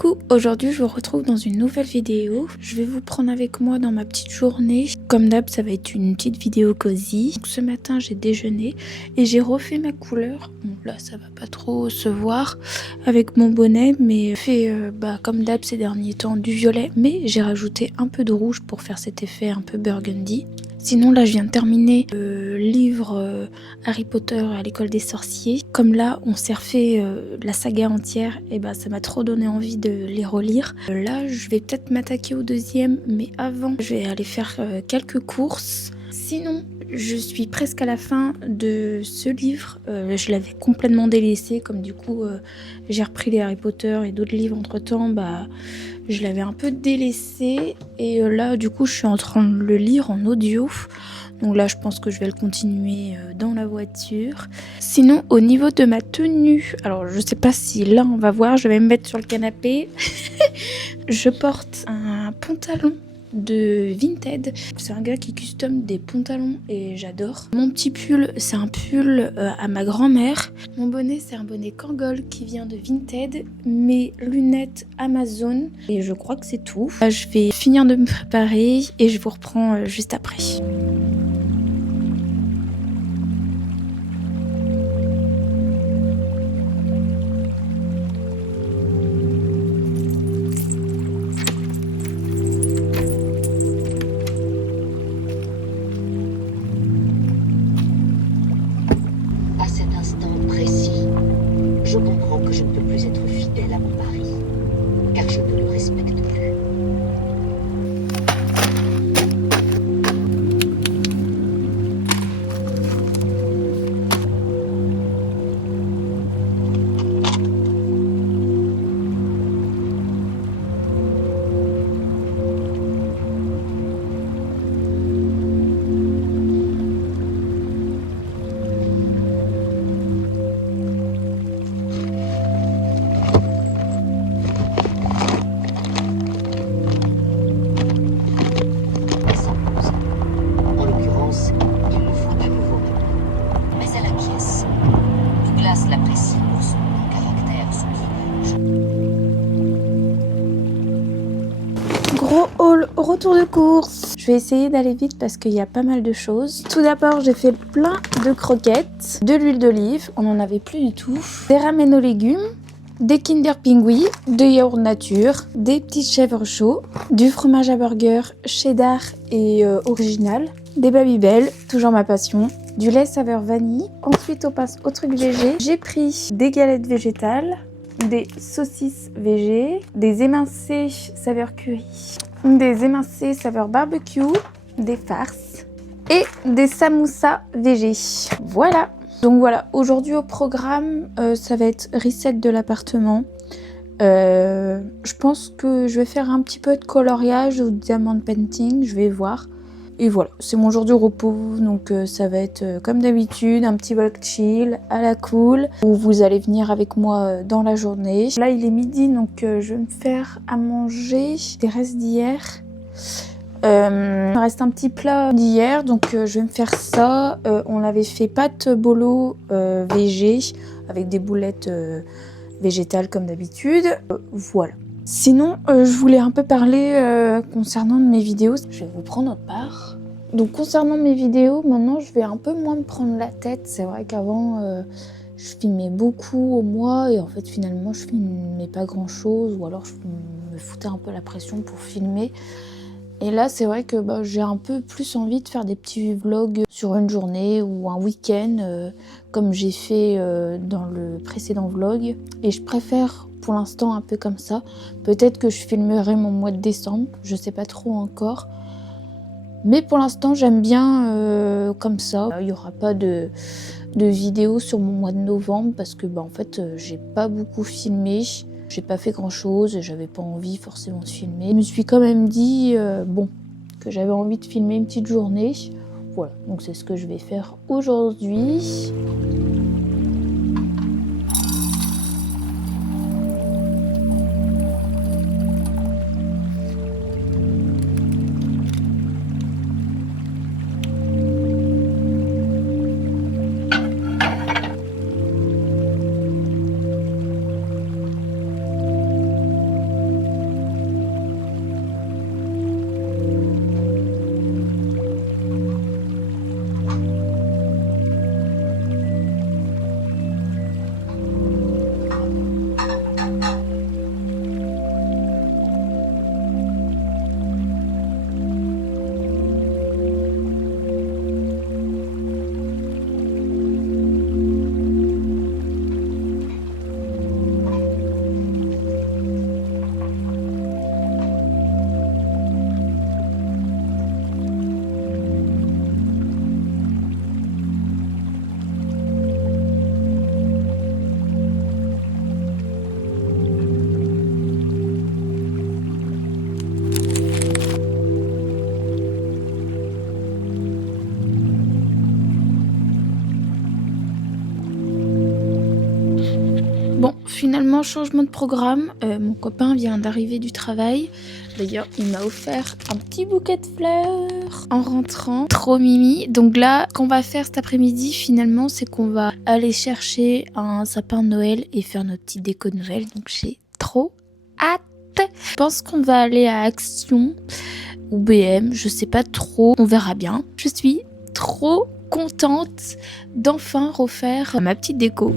Coucou, aujourd'hui je vous retrouve dans une nouvelle vidéo. Je vais vous prendre avec moi dans ma petite journée. Comme d'hab, ça va être une petite vidéo cosy. Donc, ce matin j'ai déjeuné et j'ai refait ma couleur. Bon là ça va pas trop se voir avec mon bonnet, mais fait comme d'hab ces derniers temps du violet, mais j'ai rajouté un peu de rouge pour faire cet effet un peu burgundy. Sinon là je viens de terminer le livre Harry Potter à l'école des sorciers. Comme là on s'est refait la saga entière, et ça m'a trop donné envie de les relire. Là je vais peut-être m'attaquer au deuxième, mais avant je vais aller faire quelques courses. Sinon je suis presque à la fin de ce livre, je l'avais complètement délaissé, comme du coup j'ai repris les Harry Potter et d'autres livres entre temps, je l'avais un peu délaissé et là du coup je suis en train de le lire en audio. Donc là je pense que je vais le continuer dans la voiture. Sinon au niveau de ma tenue, alors je sais pas si là on va voir, je vais me mettre sur le canapé. Je porte un pantalon de Vinted. C'est un gars qui custom des pantalons et j'adore. Mon petit pull, c'est un pull à ma grand-mère. Mon bonnet, c'est un bonnet Kangol qui vient de Vinted. Mes lunettes Amazon. Et je crois que c'est tout. Là, je vais finir de me préparer et je vous reprends juste après. Je comprends que je ne peux plus être fidèle à mon mari, car je ne le respecte plus. L'apprécie pour son caractère solide. Gros haul au retour de course. Je vais essayer d'aller vite parce qu'il y a pas mal de choses. Tout d'abord, j'ai fait plein de croquettes, de l'huile d'olive, on n'en avait plus du tout, des ramen aux légumes, des Kinder Pingui, de yaourt nature, des petites chèvres chauds, du fromage à burger cheddar et original, des Babybel, toujours ma passion, du lait saveur vanille. Ensuite on passe au truc végé. J'ai pris des galettes végétales, des saucisses végé, des émincés saveur curry, des émincés saveur barbecue, des farces et des samoussas végé. Voilà. Donc voilà, aujourd'hui au programme, ça va être reset de l'appartement. Je pense que je vais faire un petit peu de coloriage ou de diamant painting, je vais voir. Et voilà, c'est mon jour du repos, donc ça va être comme d'habitude, un petit vlog chill, à la cool, où vous allez venir avec moi dans la journée. Là il est midi, donc je vais me faire à manger des restes d'hier. Il me reste un petit plat d'hier, donc je vais me faire ça. On avait fait pâte bolo végé avec des boulettes végétales comme d'habitude. Voilà. Sinon, je voulais un peu parler concernant mes vidéos. Je vais vous prendre autre part. Donc concernant mes vidéos, maintenant je vais un peu moins me prendre la tête. C'est vrai qu'avant je filmais beaucoup au mois et en fait finalement je filmais pas grand chose, ou alors je me foutais un peu la pression pour filmer. Et là, c'est vrai que j'ai un peu plus envie de faire des petits vlogs sur une journée ou un week-end, comme j'ai fait dans le précédent vlog. Et je préfère pour l'instant un peu comme ça. Peut-être que je filmerai mon mois de décembre, je sais pas trop encore. Mais pour l'instant, j'aime bien comme ça. Il n'y aura pas de vidéos sur mon mois de novembre parce que en fait, j'ai pas beaucoup filmé. J'ai pas fait grand chose et j'avais pas envie forcément de filmer. Je me suis quand même dit que j'avais envie de filmer une petite journée. Voilà, donc c'est ce que je vais faire aujourd'hui. finalement, changement de programme. Mon copain vient d'arriver du travail. D'ailleurs, il m'a offert un petit bouquet de fleurs en rentrant. Trop mimi. Donc là, ce qu'on va faire cet après-midi, finalement, c'est qu'on va aller chercher un sapin de Noël et faire notre petite déco de Noël. Donc j'ai trop hâte. Je pense qu'on va aller à Action ou BM, je sais pas trop. On verra bien. Je suis trop contente d'enfin refaire ma petite déco.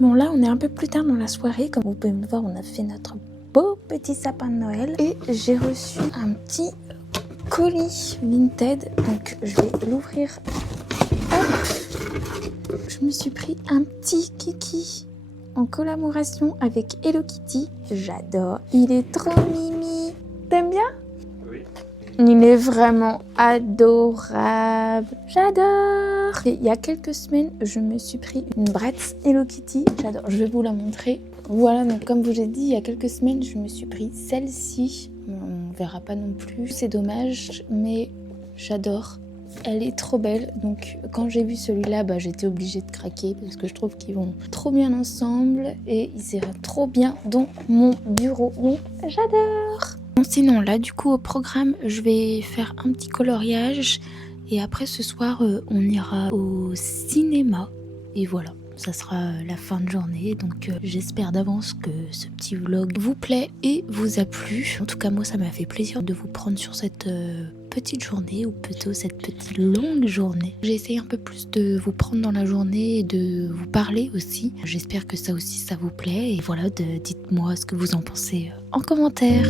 Bon là on est un peu plus tard dans la soirée, comme vous pouvez me voir on a fait notre beau petit sapin de Noël et j'ai reçu un petit colis Vinted, donc je vais l'ouvrir. Hop, je me suis pris un petit kiki en collaboration avec Hello Kitty, j'adore, il est trop mimi, t'aimes bien? Oui. Il est vraiment adorable. J'adore. Et il y a quelques semaines, je me suis pris une Bratz Hello Kitty. J'adore. Je vais vous la montrer. Voilà, donc comme je vous l'ai dit, il y a quelques semaines, je me suis pris celle-ci. On verra pas non plus. C'est dommage, mais j'adore. Elle est trop belle. Donc quand j'ai vu celui-là, j'étais obligée de craquer parce que je trouve qu'ils vont trop bien ensemble et ils iraient trop bien dans mon bureau. Donc j'adore. Sinon là du coup au programme je vais faire un petit coloriage et après ce soir on ira au cinéma et voilà, ça sera la fin de journée, donc j'espère d'avance que ce petit vlog vous plaît et vous a plu. En tout cas moi ça m'a fait plaisir de vous prendre sur cette petite journée, ou plutôt cette petite longue journée. J'ai essayé un peu plus de vous prendre dans la journée et de vous parler aussi. J'espère que ça aussi ça vous plaît et voilà, dites-moi ce que vous en pensez en commentaire.